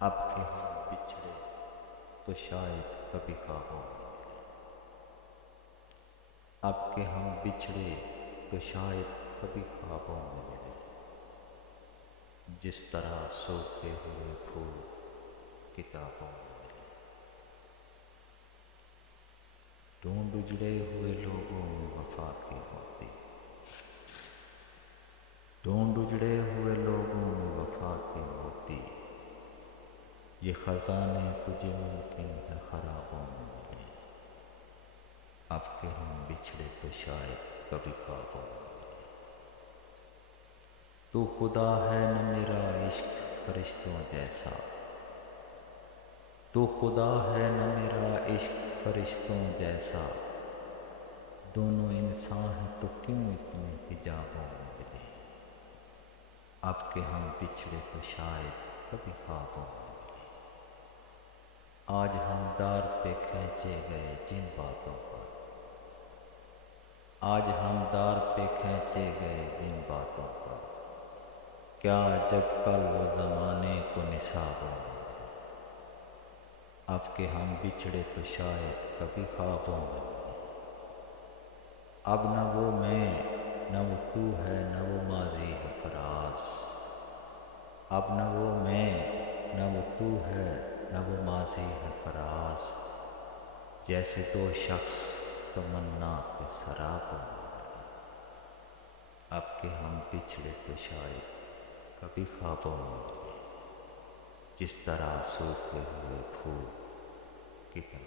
اب کہ ہم بچھڑے تو شاید کبھی خوابوں میں ملیں۔ اب کہ ہم بچھڑے تو شاید کبھی خوابوں میں ملیں، جس طرح سوکھتے ہوئے پھول کتابوں میں ملیں۔ ڈھونڈ اجڑے ہوئے لوگوں میں وفا کی موتی، ڈھونڈ اجڑے ہوئے لوگوں میں وفا کی موتی، یہ خزانے تجھے ممکن ہے خرابوں میں ملیں۔ اب کہ ہم بچھڑے تو شاید کبھی خوابوں میں ملیں۔ تو خدا ہے نہ میرا عشق فرشتوں جیسا، تو خدا ہے نہ میرا عشق فرشتوں جیسا، دونوں انسان ہیں تو کیوں اتنے حجابوں میں ملیں۔ اب کہ ہم بچھڑے تو شاید کبھی خوابوں میں ملیں۔ آج ہم دار پہ کھینچے گئے جن باتوں پر، آج ہم دار پہ کھینچے گئے جن باتوں پر، کیا جب کل وہ زمانے کو نثاروں میں ملیں۔ اب کہ ہم بچھڑے تو شاید کبھی خوابوں میں ملیں۔ اب نہ وہ میں نہ وہ تو ہے نہ وہ ماضی ہے فراز، اب نہ وہ میں نہ وہ تو ہے نہ وہ ماضی ہے فراز، جیسے دو شخص تمنا کے سرابوں میں ملیں۔ اب کہ ہم بچھڑے تو شاید کبھی خوابوں میں ملیں، جس طرح سوکھے ہوئے پھول کی طرح۔